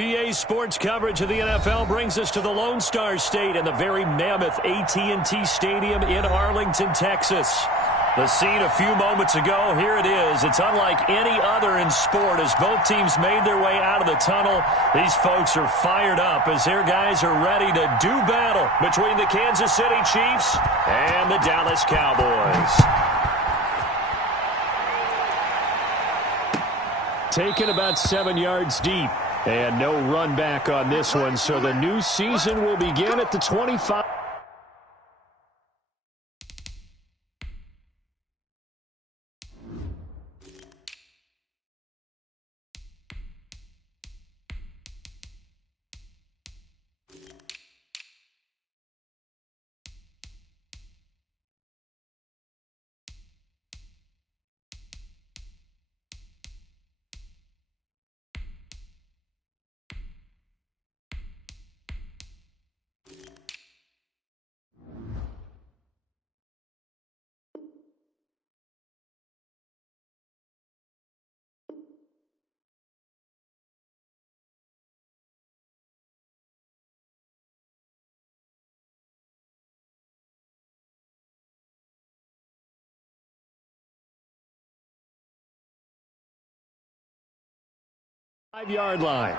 EA Sports coverage of the NFL brings us to the Lone Star State and the very mammoth AT&T Stadium in Arlington, Texas. The scene a few moments ago, here it is. It's unlike any other in sport as both teams made their way out of the tunnel. These folks are fired up as their guys are ready to do battle between the Kansas City Chiefs and the Dallas Cowboys. Taken about 7 yards deep. And no run back on this one, so the new season will begin at the 25. Five-yard line.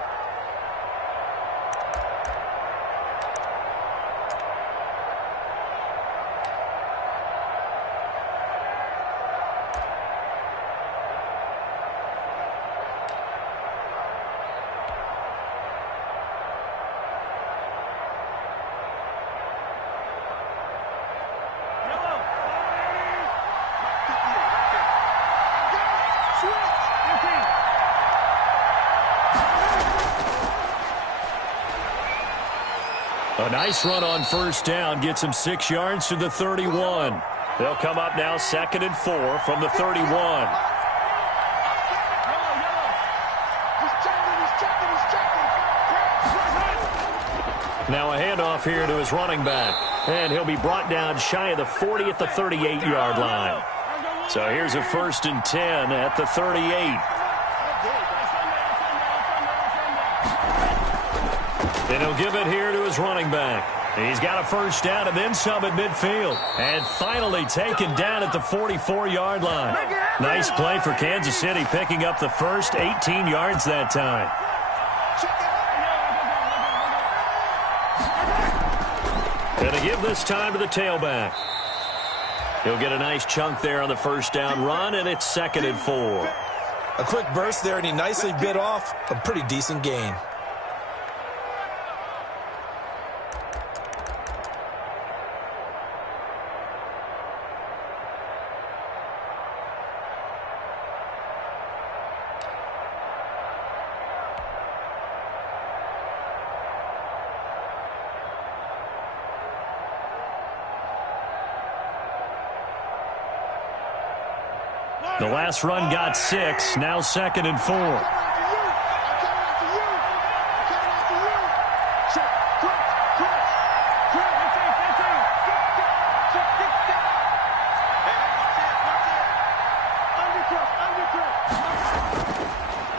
A nice run on first down gets him 6 yards to the 31. They'll come up now 2nd and 4 from the 31. Now a handoff here to his running back. And he'll be brought down shy of the 40 at the 38-yard line. So here's a 1st and 10 at the 38. And he'll give it here to his running back. He's got a first down and then some at midfield. And finally taken down at the 44-yard line. Nice play for Kansas City, picking up the first 18 yards that time. And to give this time to the tailback. He'll get a nice chunk there on the first down run, and it's 2nd and 4. A quick burst there, and he nicely bit off a pretty decent gain. The last run got 6, now 2nd and 4.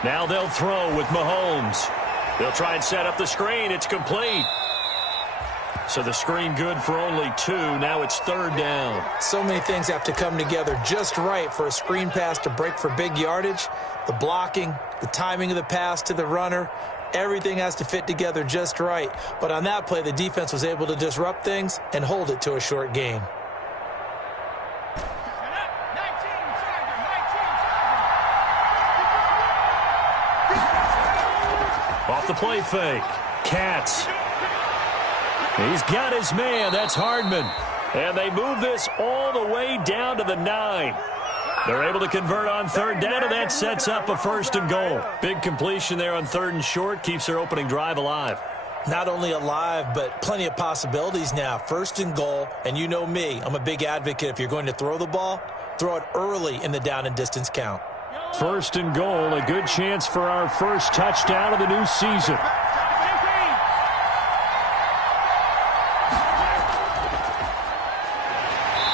Now they'll throw with Mahomes. They'll try and set up the screen. It's complete. So the screen good for only 2. Now it's 3rd down. So many things have to come together just right for a screen pass to break for big yardage. The blocking, the timing of the pass to the runner, everything has to fit together just right. But on that play, the defense was able to disrupt things and hold it to a short gain. Off the play fake. Katz. He's got his man. That's Hardman. And they move this all the way down to the 9. They're able to convert on 3rd down, and that sets up a 1st and goal. Big completion there on 3rd and short. Keeps their opening drive alive. Not only alive, but plenty of possibilities now. 1st and goal, and you know me. I'm a big advocate. If you're going to throw the ball, throw it early in the down and distance count. 1st and goal. A good chance for our first touchdown of the new season.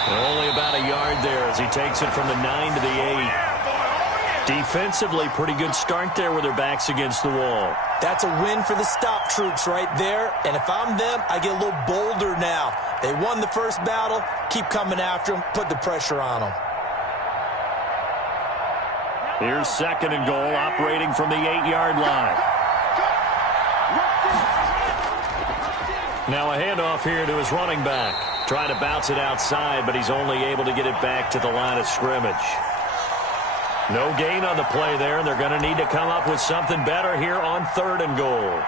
Only about a yard there as he takes it from the 9 to the 8. Defensively, pretty good start there with their backs against the wall. That's a win for the stop troops right there. And if I'm them, I get a little bolder now. They won the first battle. Keep coming after them. Put the pressure on them. Here's 2nd and goal, operating from the 8-yard line. Now a handoff here to his running back. Trying to bounce it outside, but he's only able to get it back to the line of scrimmage. No gain on the play there, and they're going to need to come up with something better here on 3rd and goal.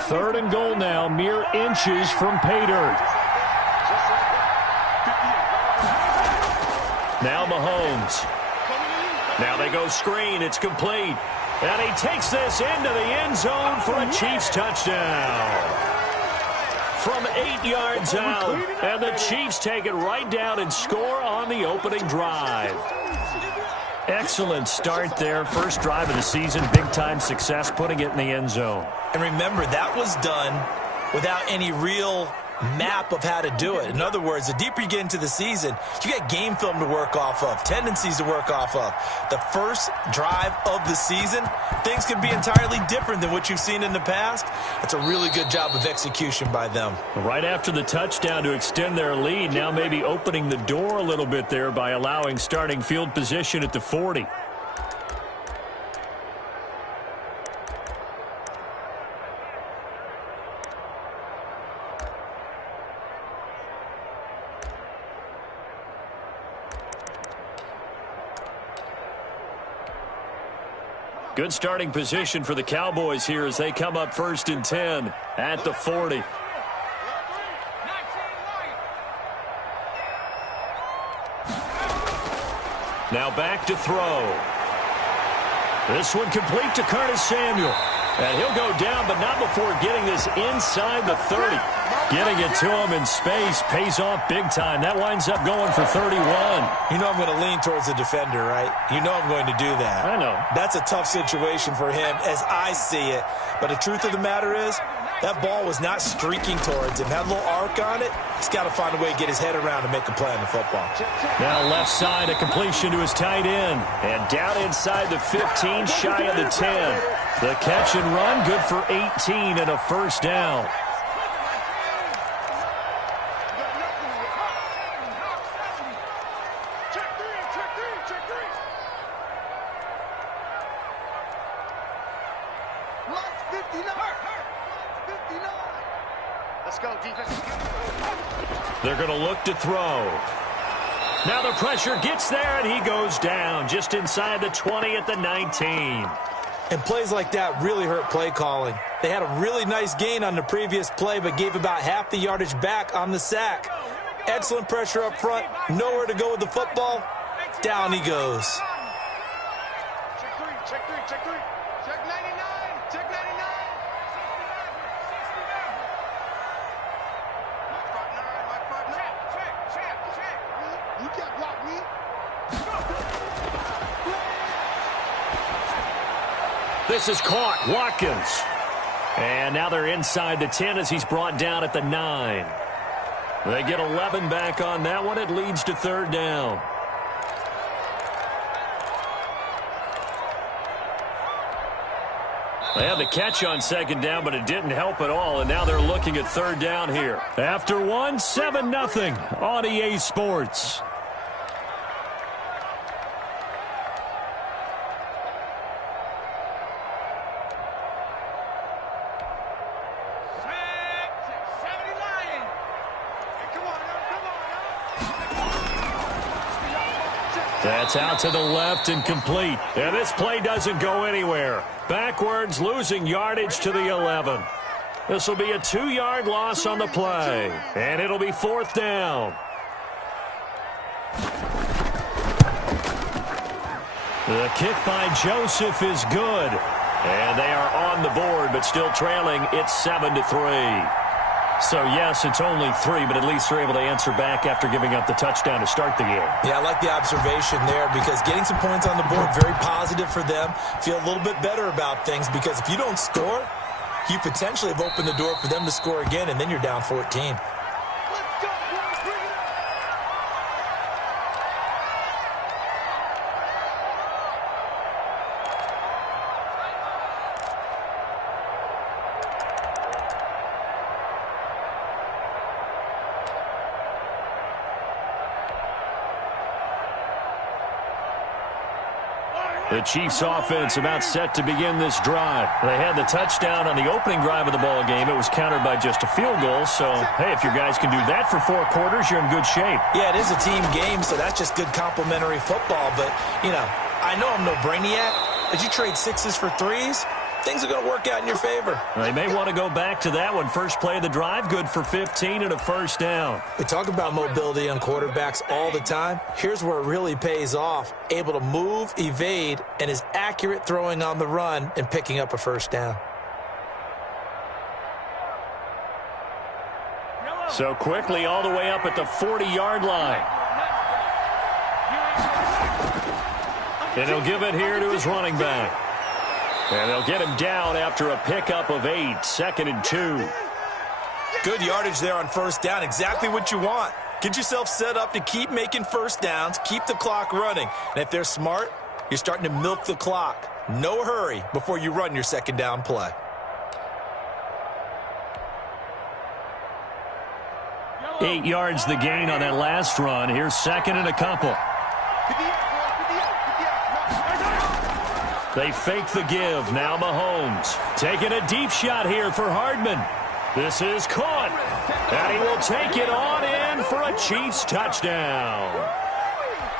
Third and goal now, mere inches from pay dirt. Now Mahomes. Now they go screen. It's complete. And he takes this into the end zone for a Chiefs touchdown. From 8 yards out. And the Chiefs take it right down and score on the opening drive. Excellent start there. First drive of the season. Big-time success putting it in the end zone. And remember, that was done without any real map of how to do it. In other words, the deeper you get into the season, you got game film to work off of, tendencies to work off of. The first drive of the season, things can be entirely different than what you've seen in the past. It's a really good job of execution by them. Right after the touchdown to extend their lead, now maybe opening the door a little bit there by allowing starting field position at the 40. Good starting position for the Cowboys here as they come up 1st and 10 at the 40. Now back to throw. This one complete to Curtis Samuel. And he'll go down, but not before getting this inside the 30. Getting it to him in space pays off big time. That winds up going for 31. You know I'm going to lean towards the defender, right? You know I'm going to do that. I know. That's a tough situation for him as I see it. But the truth of the matter is, that ball was not streaking towards him. Had a little arc on it. He's got to find a way to get his head around and make a play on the football. Now left side, a completion to his tight end. And down inside the 15, shy of the 10. The catch and run, good for 18 and a first down. They're going to look to throw. Now the pressure gets there, and he goes down just inside the 20 at the 19. And plays like that really hurt play calling. They had a really nice gain on the previous play, but gave about half the yardage back on the sack. Excellent pressure up front. Nowhere to go with the football. Down he goes. Check 3, check 3, check 3. Check 99, check 99. You can't block me. This is caught. Watkins. And now they're inside the 10 as he's brought down at the 9. They get 11 back on that one. It leads to 3rd down. They had the catch on 2nd down, but it didn't help at all, and now they're looking at 3rd down here. After one, 7-0 on EA Sports. That's out to the left and complete. And this play doesn't go anywhere. Backwards, losing yardage to the 11. This will be a 2-yard loss on the play. And it'll be 4th down. The kick by Joseph is good. And they are on the board, but still trailing. It's 7-3. So, yes, it's only 3, but at least they're able to answer back after giving up the touchdown to start the game. Yeah, I like the observation there because getting some points on the board, very positive for them. Feel a little bit better about things because if you don't score, you potentially have opened the door for them to score again, and then you're down 14. The Chiefs offense about set to begin this drive. They had the touchdown on the opening drive of the ball game. It was countered by just a field goal. So, hey, if your guys can do that for 4 quarters, you're in good shape. Yeah, it is a team game, so that's just good complimentary football. But, you know, I know I'm no brainiac. As you trade 6s for 3s, things are going to work out in your favor. They may want to go back to that one. First play of the drive, good for 15 and a first down. We talk about mobility on quarterbacks all the time. Here's where it really pays off. Able to move, evade, and is accurate throwing on the run and picking up a first down. So quickly all the way up at the 40-yard line. And he'll give it here to his running back. And they'll get him down after a pickup of 8, 2nd and 2. Good yardage there on first down. Exactly what you want. Get yourself set up to keep making first downs, keep the clock running. And if they're smart, you're starting to milk the clock. No hurry before you run your second down play. Eight yards the gain on that last run. Here's 2nd and a couple. They fake the give. Now Mahomes taking a deep shot here for Hardman. This is caught. And he will take it on in for a Chiefs touchdown.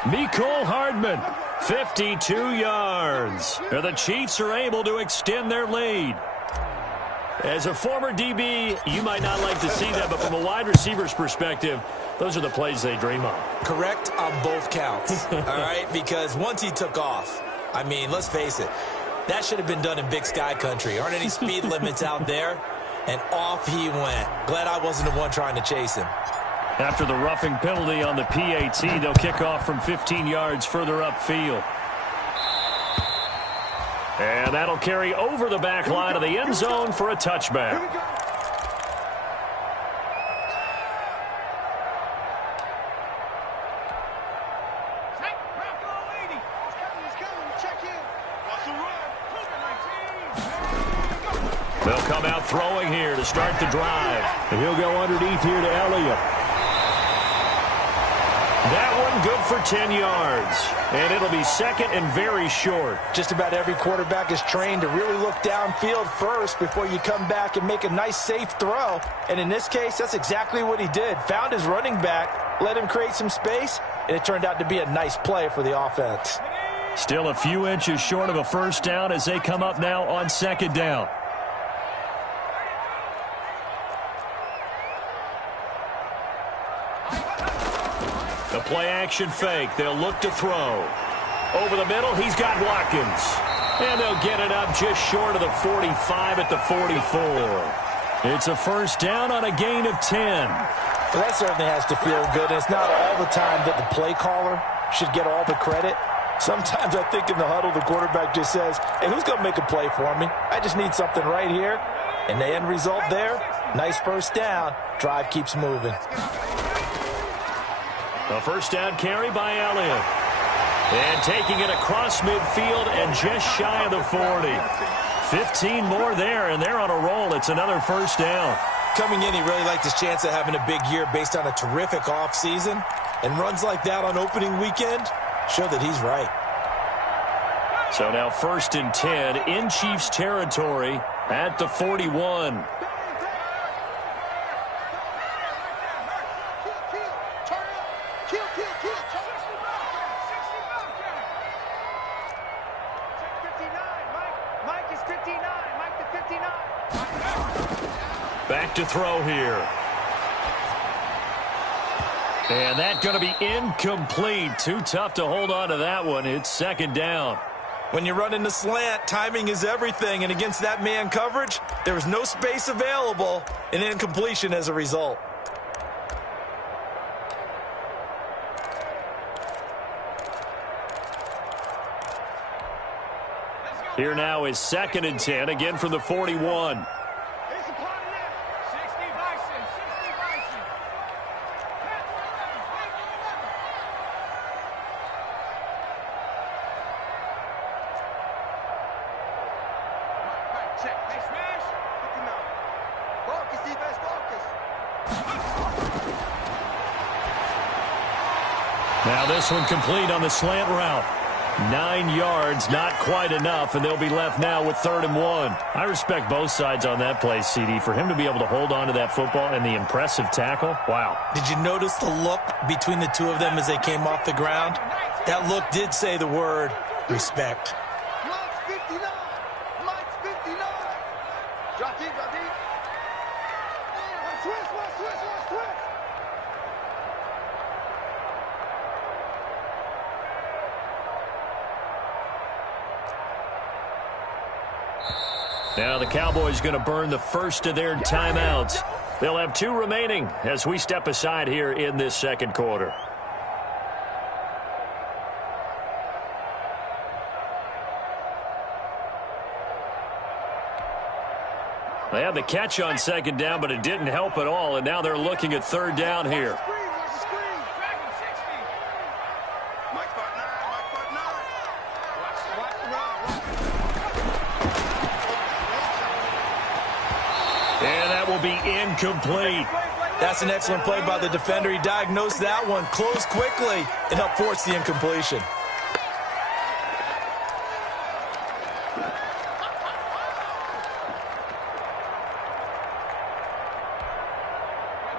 Mecole Hardman, 52 yards. And the Chiefs are able to extend their lead. As a former DB, you might not like to see that, but from a wide receiver's perspective, those are the plays they dream of. Correct on both counts, all right? Because once he took off, I mean, let's face it, that should have been done in Big Sky country. Aren't any speed limits out there? And off he went. Glad I wasn't the one trying to chase him. After the roughing penalty on the PAT, they'll kick off from 15 yards further upfield. And that'll carry over the back line of the end zone for a touchback. They'll come out throwing here to start the drive. And he'll go underneath here to Elliott. That one good for 10 yards. And it'll be 2nd and very short. Just about every quarterback is trained to really look downfield first before you come back and make a nice, safe throw. And in this case, that's exactly what he did. Found his running back, let him create some space, and it turned out to be a nice play for the offense. Still a few inches short of a first down as they come up now on 2nd down. The play-action fake. They'll look to throw. Over the middle, he's got Watkins. And they'll get it up just short of the 45 at the 44. It's a first down on a gain of 10. Well, that certainly has to feel good. And it's not all the time that the play caller should get all the credit. Sometimes I think in the huddle, the quarterback just says, hey, who's going to make a play for me? I just need something right here. And the end result there, nice first down. Drive keeps moving. A first down carry by Elliott. And taking it across midfield and just shy of the 40. 15 more there, and they're on a roll. It's another first down. Coming in, he really liked his chance of having a big year based on a terrific offseason. And runs like that on opening weekend show that he's right. So now 1st and 10 in Chiefs territory at the 41. Back to throw here. And that's going to be incomplete. Too tough to hold on to that one. It's 2nd down. When you run in the slant, timing is everything, and against that man coverage, there was no space available, and incompletion as a result. Here now is 2nd and 10, again from the 41. Now this one complete on the slant route. 9 yards, not quite enough, and they'll be left now with 3rd and 1. I respect both sides on that play, CD. For him to be able to hold on to that football and the impressive tackle, wow. Did you notice the look between the two of them as they came off the ground? That look did say the word respect. Mike's 59. Mike's 59. Drop deep, drop deep. One switch, one switch, one switch. Now the Cowboys going to burn the first of their timeouts. They'll have 2 remaining as we step aside here in this 2nd quarter. They had the catch on 2nd down, but it didn't help at all, and now they're looking at 3rd down here. And that will be incomplete. That's an excellent play by the defender. He diagnosed that one, closed quickly, and helped force the incompletion.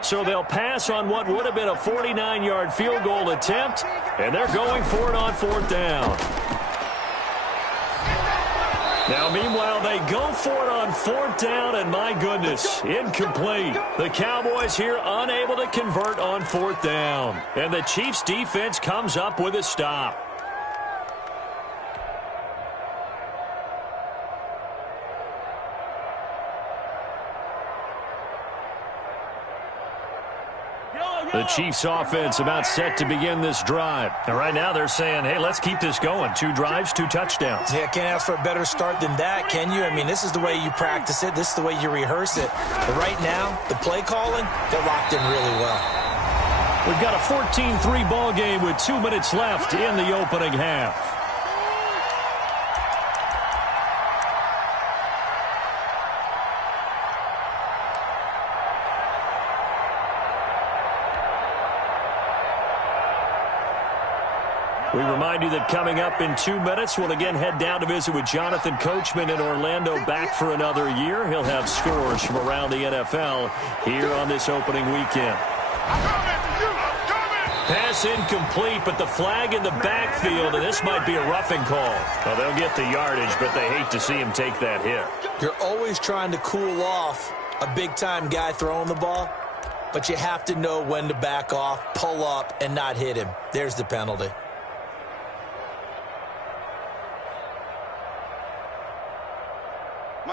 So they'll pass on what would have been a 49-yard field goal attempt, and they're going for it on 4th down. Now, meanwhile, they go for it on 4th down, and my goodness, incomplete. The Cowboys here unable to convert on 4th down, and the Chiefs' defense comes up with a stop. The Chiefs offense about set to begin this drive. And right now they're saying, hey, let's keep this going. 2 drives, 2 touchdowns. Yeah, can't ask for a better start than that, can you? I mean, this is the way you practice it. This is the way you rehearse it. But right now, the play calling, they're locked in really well. We've got a 14-3 ball game with 2 minutes left in the opening half. We remind you that coming up in 2 minutes, we'll again head down to visit with Jonathan Coachman in Orlando, back for another year. He'll have scores from around the NFL here on this opening weekend. Pass incomplete, but the flag in the backfield, and this might be a roughing call. Well, they'll get the yardage, but they hate to see him take that hit. You're always trying to cool off a big-time guy throwing the ball, but you have to know when to back off, pull up, and not hit him. There's the penalty.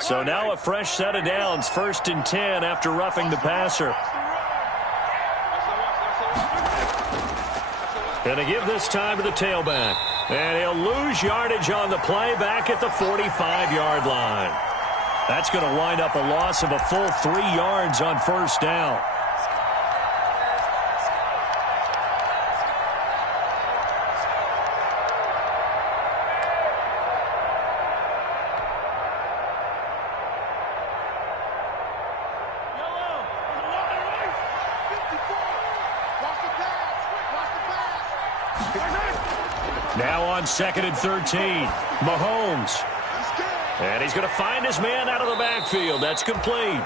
So now a fresh set of downs, 1st and 10 after roughing the passer. Going to give this time to the tailback. And he'll lose yardage on the play back at the 45-yard line. That's going to wind up a loss of a full 3 yards on 1st down. Now on 2nd and 13, Mahomes. And he's going to find his man out of the backfield. That's complete.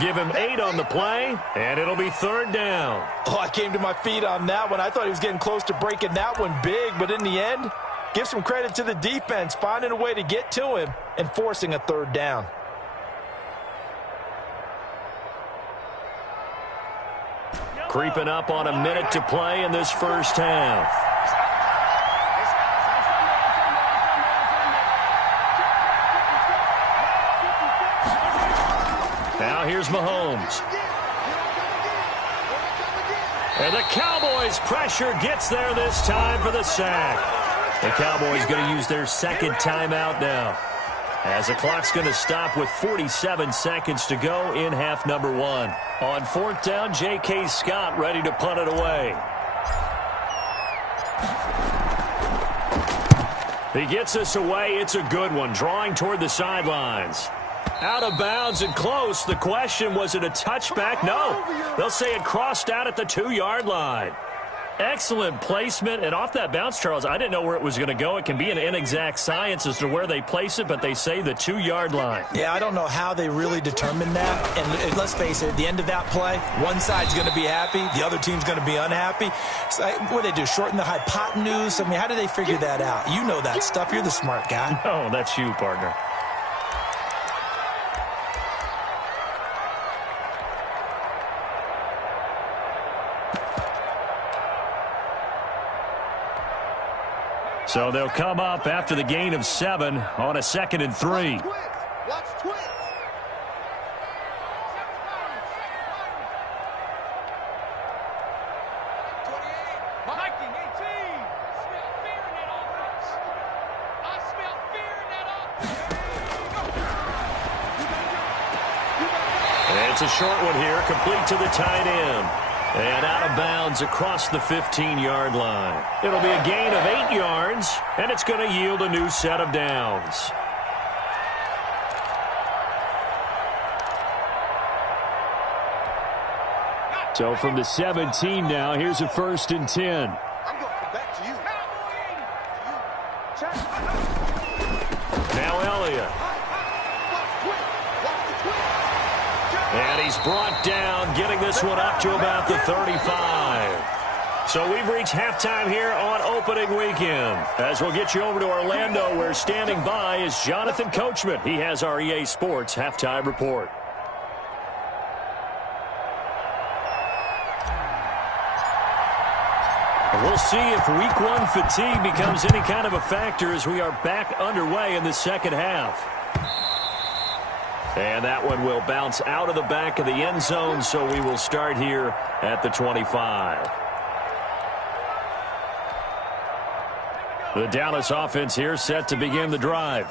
Give him 8 on the play, and it'll be 3rd down. Oh, I came to my feet on that one. I thought he was getting close to breaking that one big, but in the end, give some credit to the defense, finding a way to get to him and forcing a 3rd down. Creeping up on a minute to play in this first half. Now here's Mahomes. And the Cowboys' pressure gets there this time for the sack. The Cowboys going to use their second timeout now, as the clock's going to stop with 47 seconds to go in half number 1. On fourth down, J.K. Scott ready to punt it away. He gets us away. It's a good one, drawing toward the sidelines. Out of bounds and close. The question, was it a touchback? No. They'll say it crossed out at the 2-yard line. Excellent placement. And off that bounce, Charles, I didn't know where it was going to go. It can be an inexact science as to where they place it, but they say the 2-yard line. Yeah, I don't know how they really determined that. And let's face it, at the end of that play, one side's going to be happy, the other team's going to be unhappy. So what do they do, shorten the hypotenuse? I mean, how do they figure that out? You know that stuff. You're the smart guy. No, that's you, partner. So they'll come up after the gain of 7 on a 2nd and 3. Watch twins. It's a short one here, complete to the tight end. And out of bounds across the 15-yard line. It'll be a gain of 8 yards, and it's going to yield a new set of downs. So from the 17 now, here's a 1st and 10. I'm going back to you. Now Elliott. And he's brought down, getting this one up to about the 35. So we've reached halftime here on opening weekend. As we'll get you over to Orlando, where standing by is Jonathan Coachman. He has our EA Sports halftime report. We'll see if week 1 fatigue becomes any kind of a factor as we are back underway in the second half. And that one will bounce out of the back of the end zone, so we will start here at the 25. The Dallas offense here set to begin the drive.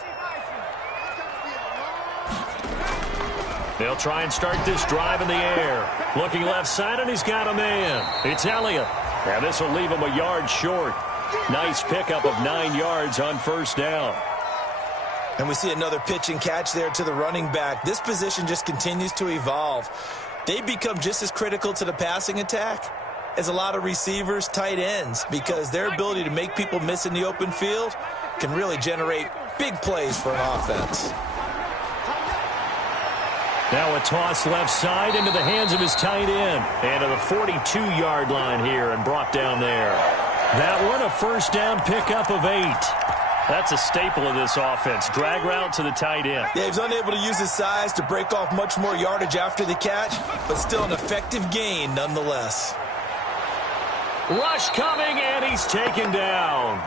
They'll try and start this drive in the air. Looking left side, and he's got a man. It's Elliott. And this will leave him a yard short. Nice pickup of 9 yards on 1st down. And we see another pitch and catch there to the running back. This position just continues to evolve. They become just as critical to the passing attack as a lot of receivers, tight ends, because their ability to make people miss in the open field can really generate big plays for an offense. Now a toss left side into the hands of his tight end. And to the 42-yard line here and brought down there. That one a 1st down pickup of 8. That's a staple of this offense. Drag route to the tight end. Yeah, he's unable to use his size to break off much more yardage after the catch, but still an effective gain nonetheless. Rush coming, and he's taken down.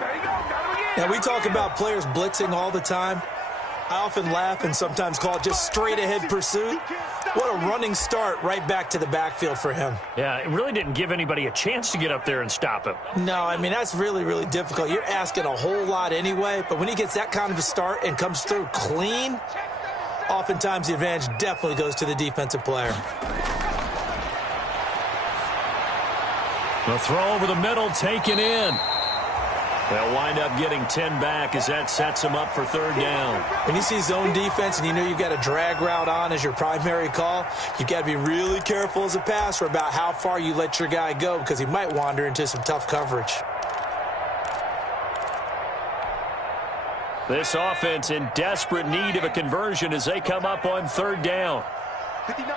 Now, we talk about players blitzing all the time. I often laugh and sometimes call it just straight-ahead pursuit. What a running start right back to the backfield for him. Yeah, it really didn't give anybody a chance to get up there and stop him. No, I mean, that's really, really difficult. You're asking a whole lot anyway, but when he gets that kind of a start and comes through clean, oftentimes the advantage definitely goes to the defensive player. The throw over the middle, taken in. They'll wind up getting 10 back as that sets them up for 3rd down. When you see zone defense and you know you've got a drag route on as your primary call, you've got to be really careful as a passer about how far you let your guy go because he might wander into some tough coverage. This offense in desperate need of a conversion as they come up on 3rd down. 59.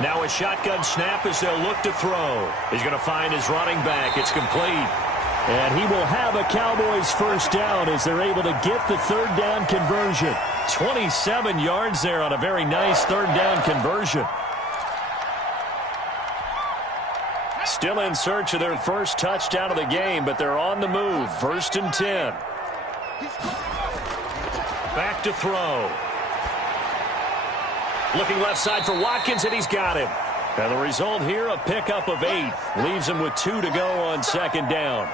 Now a shotgun snap as they'll look to throw. He's going to find his running back. It's complete. And he will have a Cowboys 1st down as they're able to get the 3rd down conversion. 27 yards there on a very nice 3rd down conversion. Still in search of their first touchdown of the game, but they're on the move. 1st and 10. Back to throw. Looking left side for Watkins, and he's got him. And the result here, a pickup of 8. Leaves him with 2 to go on second down.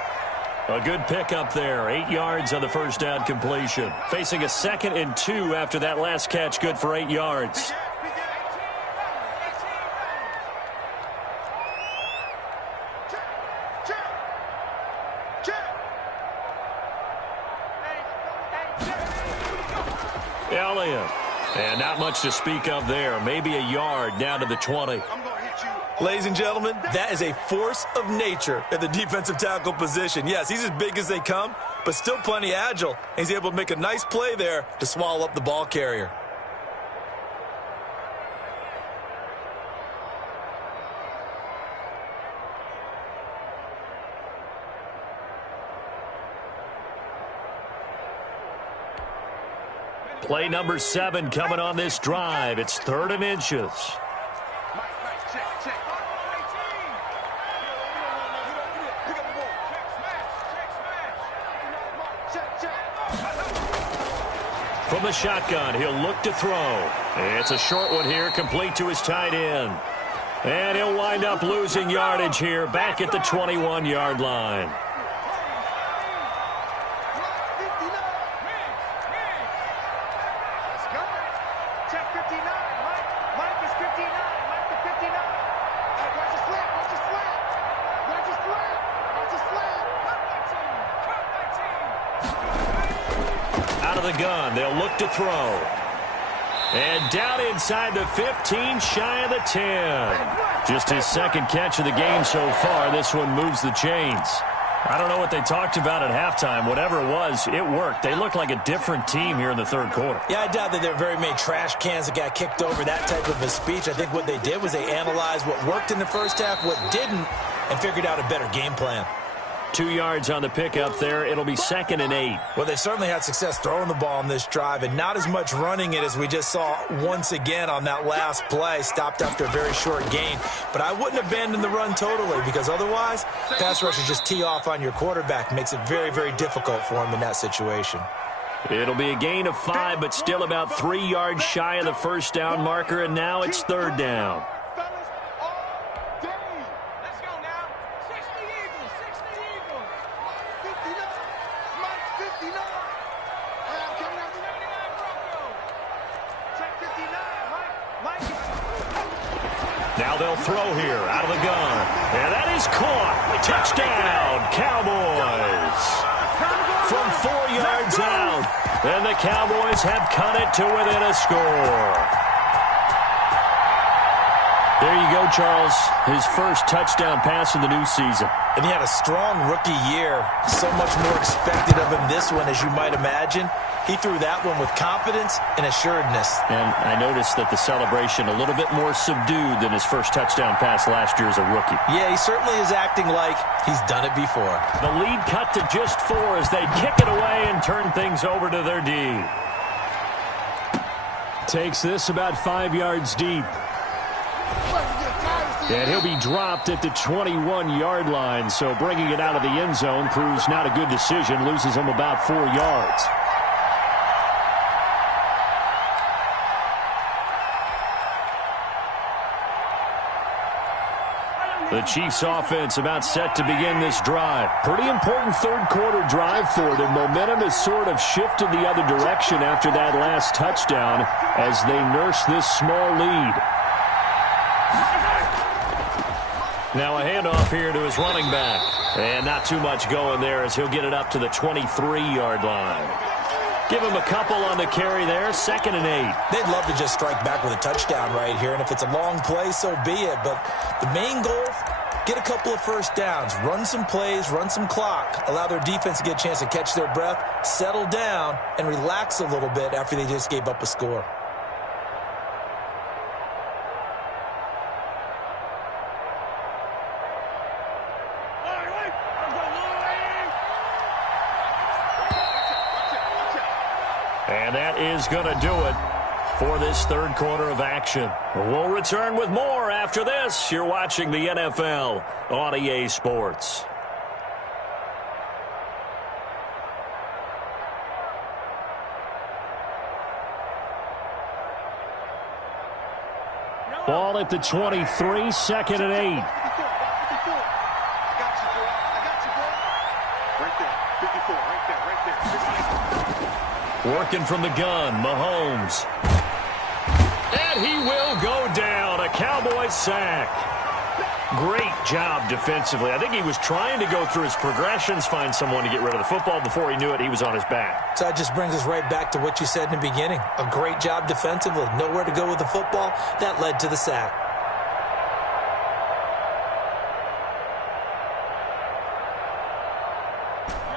A good pickup there. 8 yards on the first down completion. Facing a 2nd and 2 after that last catch, good for 8 yards. Elliott. And not much to speak of there. Maybe a yard down to the 20. Ladies and gentlemen, that is a force of nature at the defensive tackle position. Yes, he's as big as they come, but still plenty agile. He's able to make a nice play there to swallow up the ball carrier. Play number 7 coming on this drive. It's 3rd and inches. From the shotgun, he'll look to throw. It's a short one here, complete to his tight end. And he'll wind up losing yardage here, back at the 21-yard line. Gun. They'll look to throw. And down inside the 15, shy of the 10. Just his 2nd catch of the game so far. This one moves the chains. I don't know what they talked about at halftime. Whatever it was, it worked. They look like a different team here in the 3rd quarter. Yeah, I doubt that there were very many trash cans that got kicked over, that type of a speech. I think what they did was they analyzed what worked in the first half, what didn't, and figured out a better game plan. 2 yards on the pickup there. It'll be 2nd and 8. Well, they certainly had success throwing the ball on this drive, and not as much running it as we just saw once again on that last play. Stopped after a very short gain. But I wouldn't abandon the run totally, because otherwise, pass rushers just tee off on your quarterback. Makes it very, very difficult for him in that situation. It'll be a gain of 5, but still about 3 yards shy of the first down marker, and now it's 3rd down. Now they'll throw here out of the gun. And that is caught. Touchdown, Cowboys. From 4 yards out. And the Cowboys have cut it to within a score. There you go, Charles. His first touchdown pass of the new season. And he had a strong rookie year. So much more expected of him this one, as you might imagine. He threw that one with confidence and assuredness. And I noticed that the celebration a little bit more subdued than his first touchdown pass last year as a rookie. Yeah, he certainly is acting like he's done it before. The lead cut to just 4 as they kick it away and turn things over to their D. Takes this about 5 yards deep. And he'll be dropped at the 21-yard line, so bringing it out of the end zone proves not a good decision, loses him about 4 yards. The Chiefs offense about set to begin this drive. Pretty important 3rd quarter drive for them. Momentum has sort of shifted the other direction after that last touchdown as they nurse this small lead. Now a handoff here to his running back. And not too much going there as he'll get it up to the 23-yard line. Give him a couple on the carry there, 2nd and 8. They'd love to just strike back with a touchdown right here, and if it's a long play, so be it. But the main goal, get a couple of first downs, run some plays, run some clock, allow their defense to get a chance to catch their breath, settle down, and relax a little bit after they just gave up a score. And that is going to do it for this 3rd quarter of action. We'll return with more after this. You're watching the NFL on EA Sports. Ball at the 23, second and 8. Working from the gun, Mahomes. And he will go down. A Cowboys sack. Great job defensively. I think he was trying to go through his progressions, find someone to get rid of the football. Before he knew it, he was on his back. So that just brings us right back to what you said in the beginning. A great job defensively. Nowhere to go with the football. That led to the sack.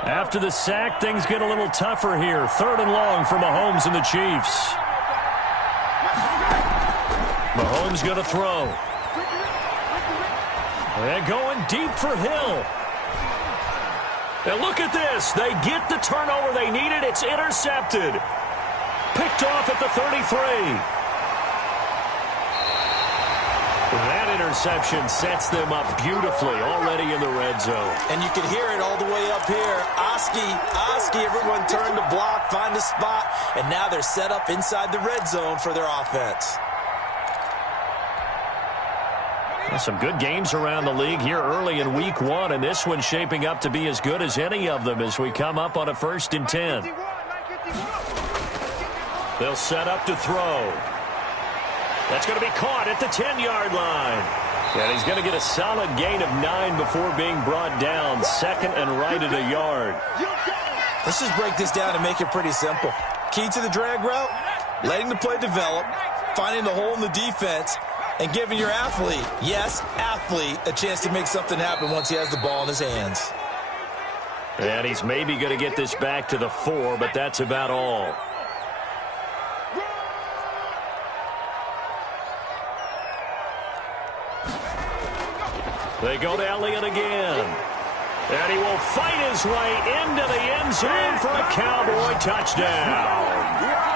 After the sack, things get a little tougher here. 3rd and long for Mahomes and the Chiefs. Mahomes going to throw. They're going deep for Hill. And look at this. They get the turnover they needed. It's intercepted. Picked off at the 33. That interception sets them up beautifully already in the red zone. And you can hear it all the way up here. Oski, everyone turned to block, find a spot, and now they're set up inside the red zone for their offense. Well, some good games around the league here early in week 1, and this one's shaping up to be as good as any of them as we come up on a 1st and 10. They'll set up to throw. That's going to be caught at the 10-yard line. And he's going to get a solid gain of 9 before being brought down. 2nd and right at a yard. Let's just break this down and make it pretty simple. Key to the drag route, letting the play develop, finding the hole in the defense, and giving your athlete, yes, athlete, a chance to make something happen once he has the ball in his hands. And he's maybe going to get this back to the 4, but that's about all. They go to Elliott again. And he will fight his way into the end zone for a Cowboy touchdown.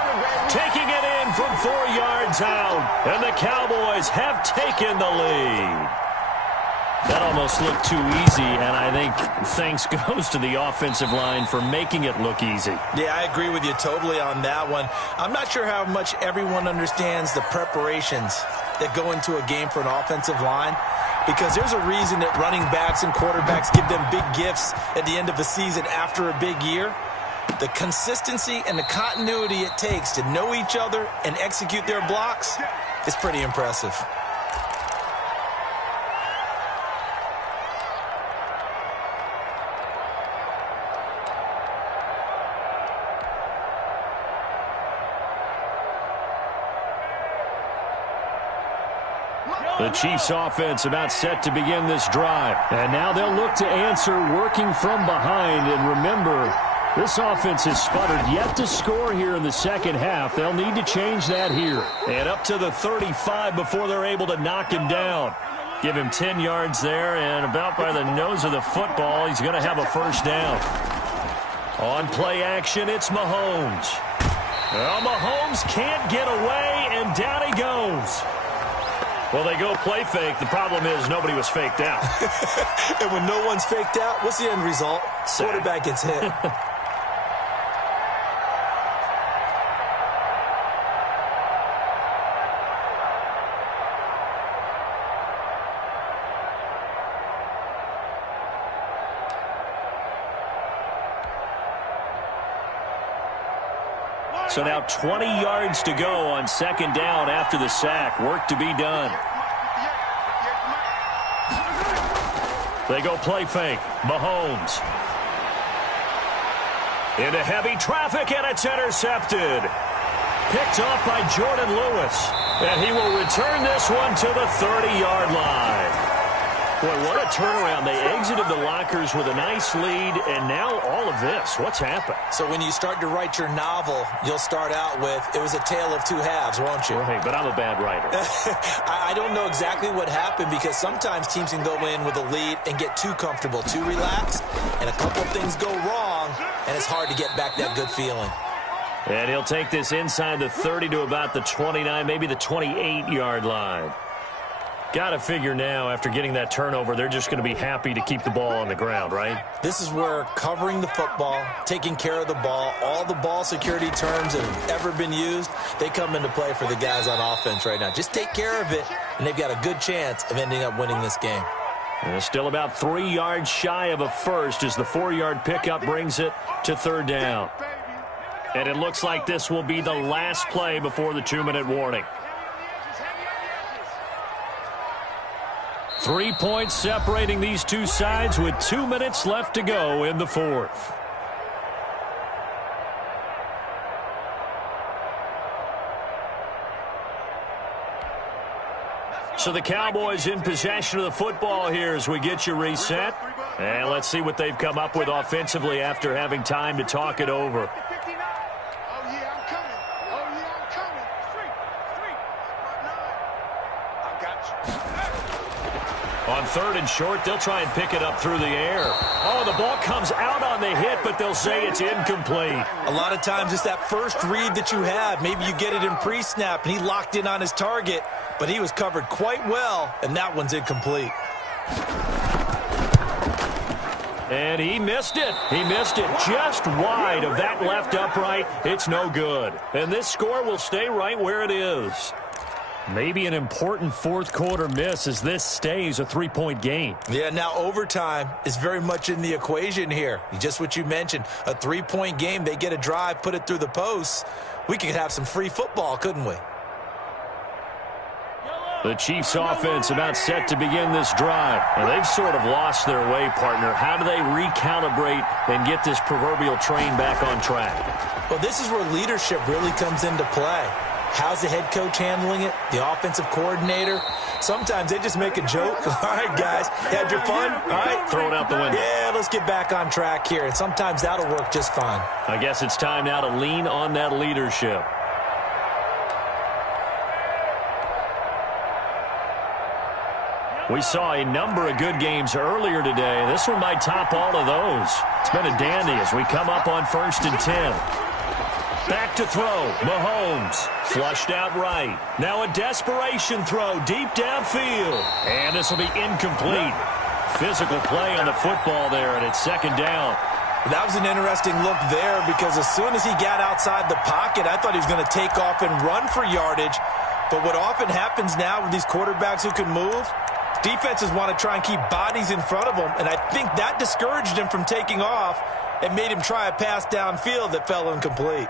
Taking it in from 4 yards out. And the Cowboys have taken the lead. That almost looked too easy, and I think thanks goes to the offensive line for making it look easy. Yeah, I agree with you totally on that one. I'm not sure how much everyone understands the preparations that go into a game for an offensive line, because there's a reason that running backs and quarterbacks give them big gifts at the end of the season after a big year. The consistency and the continuity it takes to know each other and execute their blocks is pretty impressive. The Chiefs offense about set to begin this drive. And now they'll look to answer working from behind. And remember, this offense has sputtered yet to score here in the second half. They'll need to change that here. And up to the 35 before they're able to knock him down. Give him 10 yards there, and about by the nose of the football, he's going to have a first down. On play action, it's Mahomes. Well, Mahomes can't get away, and down he goes. Well, they go play fake. The problem is nobody was faked out. And when no one's faked out, what's the end result? Sack. Quarterback gets hit. So now 20 yards to go on second down after the sack. Work to be done. They go play fake. Mahomes. Into heavy traffic, and it's intercepted. Picked off by Jordan Lewis. And he will return this one to the 30-yard line. Boy, what a turnaround. They exited the lockers with a nice lead, and now all of this. What's happened? So when you start to write your novel, you'll start out with, it was a tale of two halves, won't you? Right, but I'm a bad writer. I don't know exactly what happened, because sometimes teams can go in with a lead and get too comfortable, too relaxed, and a couple of things go wrong, and it's hard to get back that good feeling. And he'll take this inside the 30 to about the 29, maybe the 28-yard line. Got to figure now, after getting that turnover, they're just going to be happy to keep the ball on the ground, right? This is where covering the football, taking care of the ball, all the ball security terms that have ever been used, they come into play for the guys on offense right now. Just take care of it, and they've got a good chance of ending up winning this game. And still about 3 yards shy of a first as the 4-yard pickup brings it to third down. And it looks like this will be the last play before the 2-minute warning. 3 points separating these two sides with 2 minutes left to go in the fourth. So the Cowboys in possession of the football here as we get you reset. And let's see what they've come up with offensively after having time to talk it over. On third and short, they'll try and pick it up through the air. Oh, the ball comes out on the hit, but they'll say it's incomplete. A lot of times it's that first read that you have. Maybe you get it in pre-snap, and he locked in on his target, but he was covered quite well, and that one's incomplete. And he missed it. He missed it just wide of that left upright. It's no good. And this score will stay right where it is. Maybe an important fourth quarter miss as this stays a 3-point game. Yeah, now overtime is very much in the equation here. Just what you mentioned, a 3-point game. They get a drive, put it through the posts. We could have some free football, couldn't we? The Chiefs offense about set to begin this drive. And they've sort of lost their way, partner. How do they recalibrate and get this proverbial train back on track? Well, this is where leadership really comes into play. How's the head coach handling it? The offensive coordinator? Sometimes they just make a joke. All right, guys, had your fun? All right. Throw it out the window. Yeah, let's get back on track here. And sometimes that'll work just fine. I guess it's time now to lean on that leadership. We saw a number of good games earlier today. This one might top all of those. It's been a dandy as we come up on 1st and 10. Back to throw. Mahomes flushed out right. Now a desperation throw deep downfield. And this will be incomplete. Physical play on the football there, and it's second down. That was an interesting look there because as soon as he got outside the pocket, I thought he was going to take off and run for yardage. But what often happens now with these quarterbacks who can move, defenses want to try and keep bodies in front of them, and I think that discouraged him from taking off and made him try a pass downfield that fell incomplete.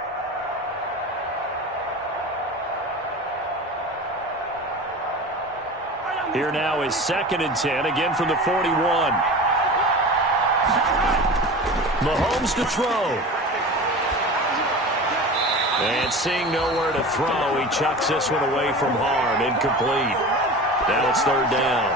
Here now is 2nd and 10, again from the 41. Mahomes to throw. And seeing nowhere to throw, he chucks this one away from harm. Incomplete. Now it's third down.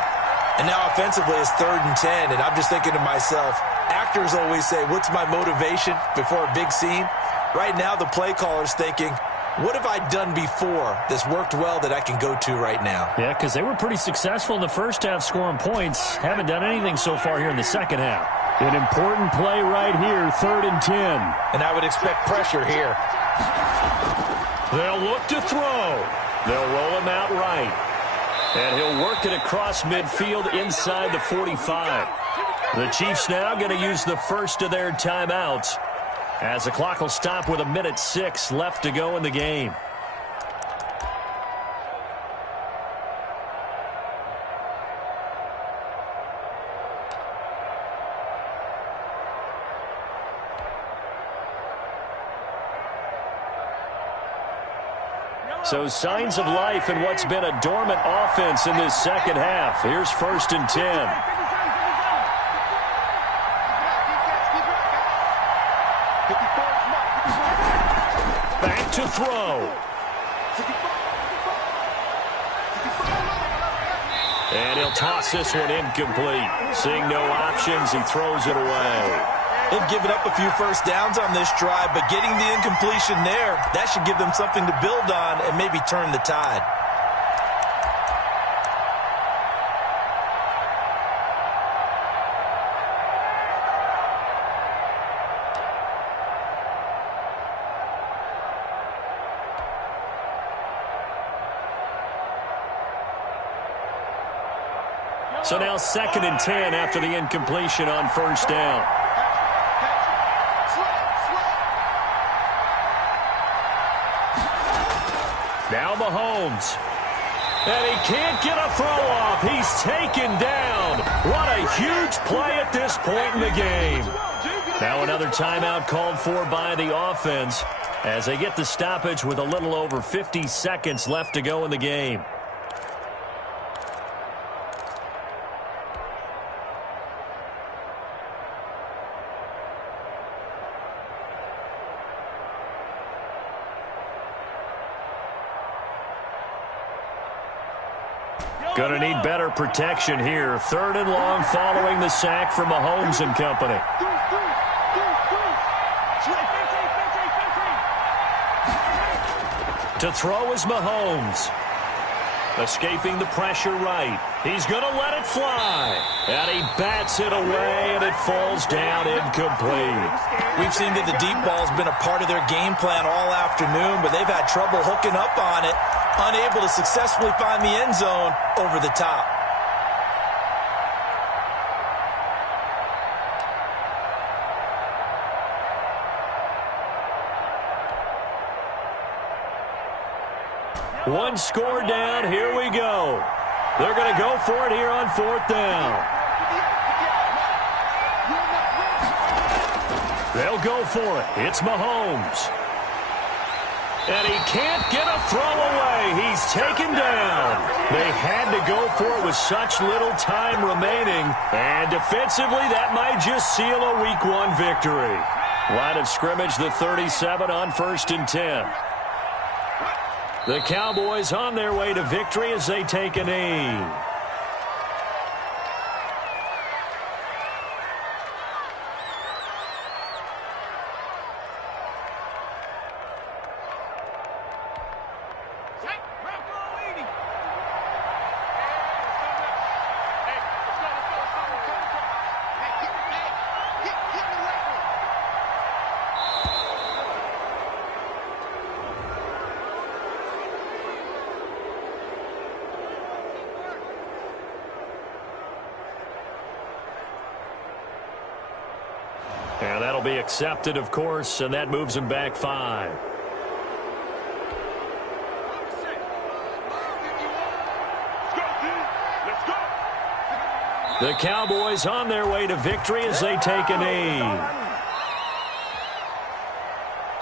And now offensively it's 3rd and 10, and I'm just thinking to myself, actors always say, what's my motivation before a big scene? Right now the play caller's thinking, what have I done before that's worked well that I can go to right now? Yeah, because they were pretty successful in the first half scoring points. Haven't done anything so far here in the second half. An important play right here, 3rd and 10. And I would expect pressure here. They'll look to throw. They'll roll him out right. And he'll work it across midfield inside the 45. The Chiefs now going to use the first of their timeouts, as the clock will stop with 1:06 left to go in the game. So signs of life in what's been a dormant offense in this second half. Here's 1st and 10. Back to throw. And he'll toss this one incomplete. Seeing no options, he throws it away. They've given up a few first downs on this drive, but getting the incompletion there, that should give them something to build on and maybe turn the tide. So now 2nd and 10 after the incompletion on first down. Now Mahomes. And he can't get a throw off. He's taken down. What a huge play at this point in the game. Now another timeout called for by the offense as they get the stoppage with a little over 50 seconds left to go in the game. Going to need better protection here. 3rd and long following the sack from Mahomes and company. To throw is Mahomes. Escaping the pressure right. He's going to let it fly. And he bats it away, and it falls down incomplete. We've seen that the deep ball's been a part of their game plan all afternoon, but they've had trouble hooking up on it, unable to successfully find the end zone over the top. One score down. Here we go. They're going to go for it here on 4th down. They'll go for it. It's Mahomes. And he can't get a throw away. He's taken down. They had to go for it with such little time remaining. And defensively, that might just seal a Week 1 victory. Line of scrimmage, the 37 on 1st and 10. The Cowboys on their way to victory as they take a knee. And that'll be accepted, of course, and that moves them back 5. The Cowboys on their way to victory as they take a knee.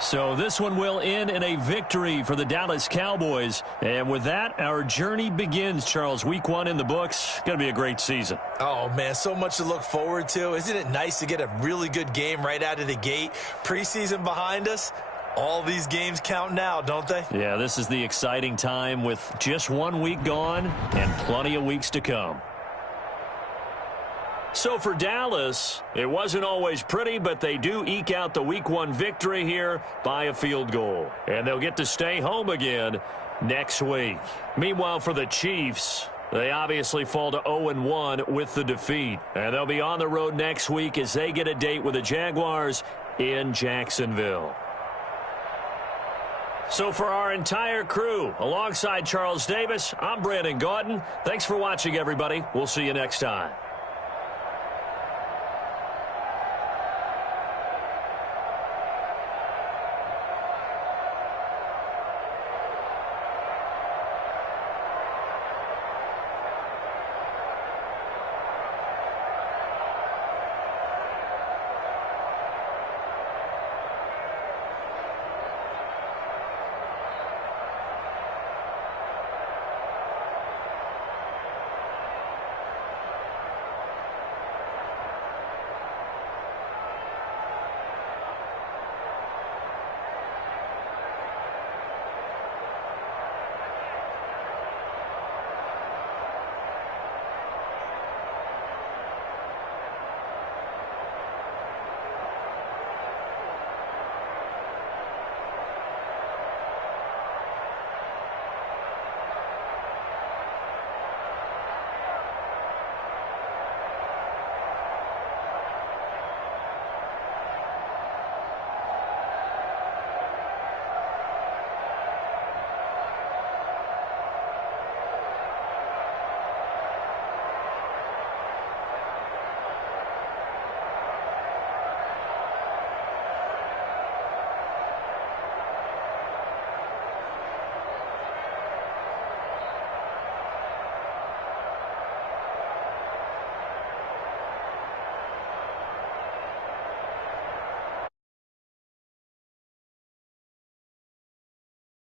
So this one will end in a victory for the Dallas Cowboys. And with that, our journey begins, Charles. Week 1 in the books. Going to be a great season. Oh, man, so much to look forward to. Isn't it nice to get a really good game right out of the gate? Preseason behind us. All these games count now, don't they? Yeah, this is the exciting time with just 1 week gone and plenty of weeks to come. So for Dallas, it wasn't always pretty, but they do eke out the Week 1 victory here by a field goal. And they'll get to stay home again next week. Meanwhile, for the Chiefs, they obviously fall to 0-1 with the defeat. And they'll be on the road next week as they get a date with the Jaguars in Jacksonville. So for our entire crew, alongside Charles Davis, I'm Brandon Gautin. Thanks for watching, everybody. We'll see you next time.